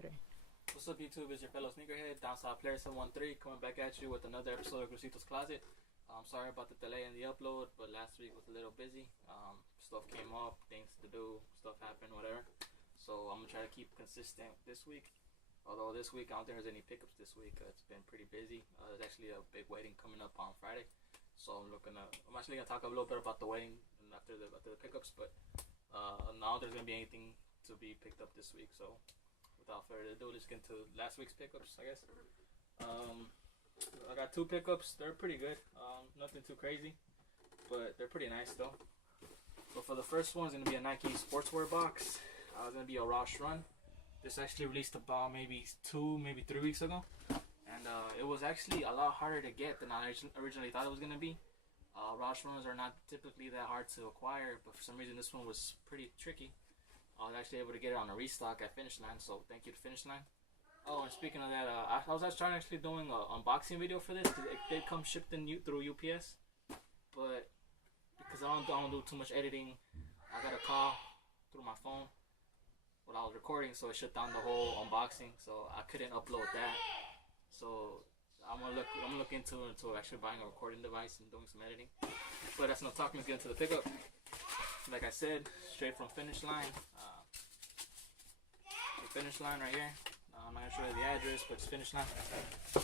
3. What's up, YouTube? It's your fellow sneakerhead, Downside Player 713, coming back at you with another episode of Cruzitos Closet. I'm sorry about the delay in the upload, but last week was a little busy. Stuff came up, things to do, stuff happened, whatever. So I'm gonna try to keep consistent this week. Although this week I don't think there's any pickups this week. It's been pretty busy. There's actually a big wedding coming up on Friday, so I'm actually gonna talk a little bit about the wedding after the pickups. But now there's gonna be anything to be picked up this week. So without further ado, let's get into last week's pickups, I guess. I got 2 pickups. They're pretty good. Nothing too crazy, but they're pretty nice though. So for the first one is gonna be a Nike sportswear box. It's gonna be a Roshe run. This actually released about maybe 3 weeks ago, and it was actually a lot harder to get than I originally thought it was gonna be. Roshe runs are not typically that hard to acquire, but for some reason this one was pretty tricky. I was actually able to get it on a restock at Finish Line, so thank you to Finish Line. Oh, and speaking of that, I was actually doing an unboxing video for this. It did come shipped through UPS, but because I don't do too much editing, I got a call through my phone when I was recording, so it shut down the whole unboxing, so I couldn't upload that. So I'm gonna look into actually buying a recording device and doing some editing. But that's no talk. Let's get into the pickup. Like I said, straight from Finish Line. The Finish Line right here. I'm not sure the address, but it's Finish Line.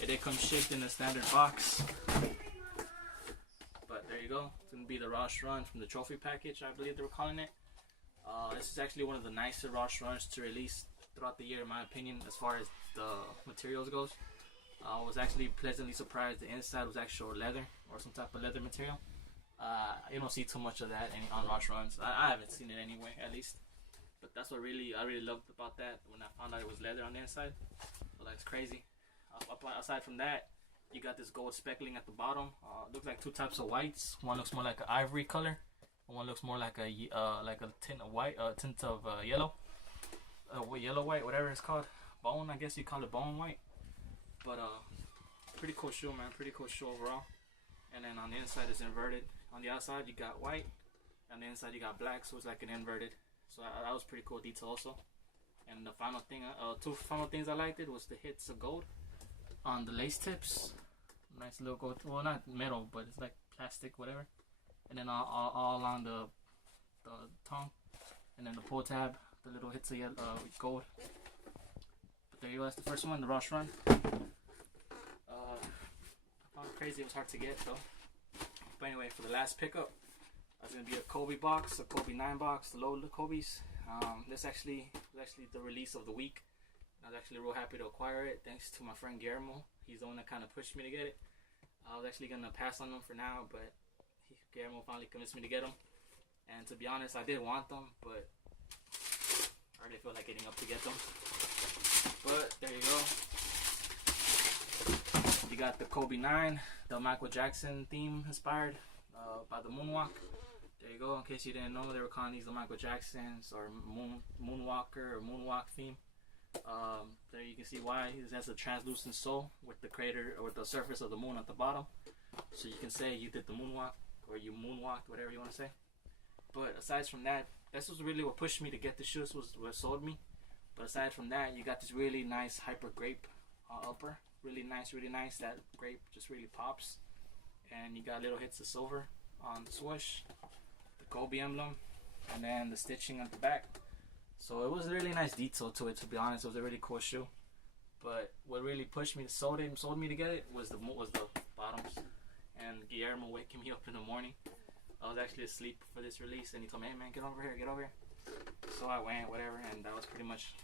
It did come shipped in a standard box. But there you go. It's gonna be the Roshe run from the trophy package, I believe they were calling it. This is actually one of the nicer Roshe runs to release throughout the year, in my opinion, as far as the materials goes. I was actually pleasantly surprised the inside was actual leather or some type of leather material. You don't see too much of that on Roshe runs. I haven't seen it anyway, at least. But that's what I really loved about that when I found out it was leather on the inside. So that's crazy. Aside from that, you got this gold speckling at the bottom. Looks like 2 types of whites. One looks more like an ivory color, and one looks more like a tint of white, tint of yellow, yellow white, whatever it's called. Bone, I guess you call it bone white. But pretty cool shoe, man. Pretty cool shoe overall. And then on the inside it's inverted. On the outside you got white. On the inside you got black, so it's like an inverted. So that was pretty cool detail also. And the final thing, 2 final things I liked it was the hits of gold on the lace tips. Nice little gold. Well, not metal, but it's like plastic, whatever. And then all along the tongue. And then the pull tab, the little hits of gold. But there you go. That's the first one, the Roshe run. I found it crazy. It was hard to get though. But anyway, for the last pickup, it's gonna be a Kobe box, a Kobe 9 box, the low Kobe's. This actually was the release of the week. I was actually real happy to acquire it, thanks to my friend Guillermo. He's the one that kind of pushed me to get it. I was actually gonna pass on them for now, but Guillermo finally convinced me to get them. And to be honest, I did want them, but I already feel like getting up to get them. But there you go. You got the Kobe 9, the Michael Jackson theme inspired by the moonwalk. There you go. In case you didn't know, they were calling these the Michael Jacksons or moonwalker or moonwalk theme. There you can see why it has a translucent sole with the crater or the surface of the moon at the bottom. So you can say you did the moonwalk or you moonwalked, whatever you want to say. But aside from that, this was really what pushed me to get the shoes, was what sold me. But aside from that, you got this really nice hyper grape upper. Really nice. That grape just really pops. And you got little hits of silver on the swoosh, the Kobe emblem, and then the stitching at the back. So it was a really nice detail to it, to be honest. It was a really cool shoe. But what really pushed me to sold me to get it was the bottoms. And Guillermo waking me up in the morning. I was actually asleep for this release, and he told me, "Hey man, get over here." So I went, whatever, and that was pretty much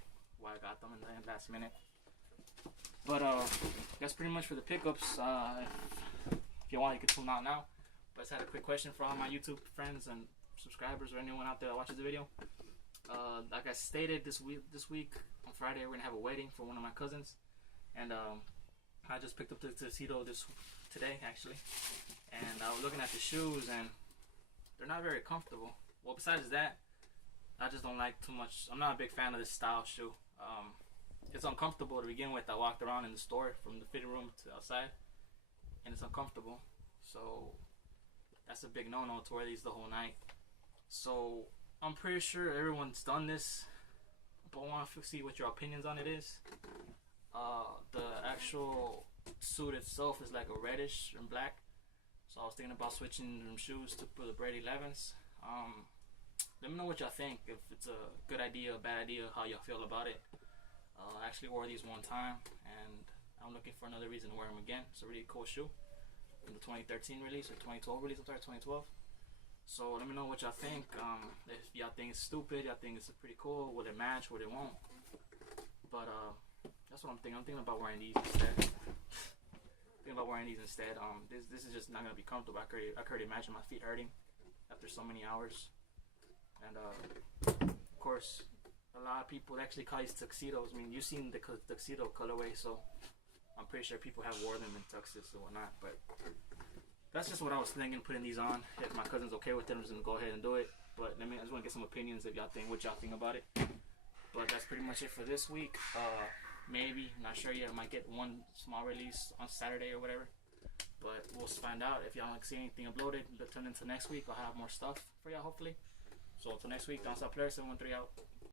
why I got them in the last minute. But that's pretty much for the pickups. If you want, you can tune out now. But I just had a quick question for all my YouTube friends and subscribers or anyone out there that watches the video. Like I stated, this week on Friday we're gonna have a wedding for one of my cousins, and I just picked up the tuxedo today actually, and I was looking at the shoes and they're not very comfortable. Well, besides that, I just don't like too much. I'm not a big fan of this style shoe. It's uncomfortable to begin with. I walked around in the store from the fitting room to outside, and it's uncomfortable. So that's a big no-no to wear these the whole night. So I'm pretty sure everyone's done this, but I want to see what your opinions on it is. The actual suit itself is like a reddish and black, so I was thinking about switching them shoes to the Bread 11s. Let me know what y'all think, if it's a good idea, a bad idea, how y'all feel about it. I actually wore these one time, and I'm looking for another reason to wear them again. It's a really cool shoe from the 2013 release, or 2012 release, I'm sorry, 2012. So let me know what y'all think. If y'all think it's stupid, y'all think it's pretty cool, will it match, will it won't? But that's what I'm thinking. I'm thinking about wearing these instead. This is just not gonna be comfortable. I could already imagine my feet hurting after so many hours. And of course, a lot of people actually call these tuxedos. I mean, you've seen the tuxedo colorway, so I'm pretty sure people have worn them in tuxes and whatnot. But that's just what I was thinking, putting these on. If my cousin's okay with it, I'm just gonna go ahead and do it. But I just want to get some opinions if y'all think, what y'all think about it. But that's pretty much it for this week. Maybe, not sure yet. I might get one small release on Saturday or whatever. But we'll find out. If y'all don't see anything uploaded, turn into next week. I'll have more stuff for y'all, hopefully. So until next week, Don't Stop Player 713 out.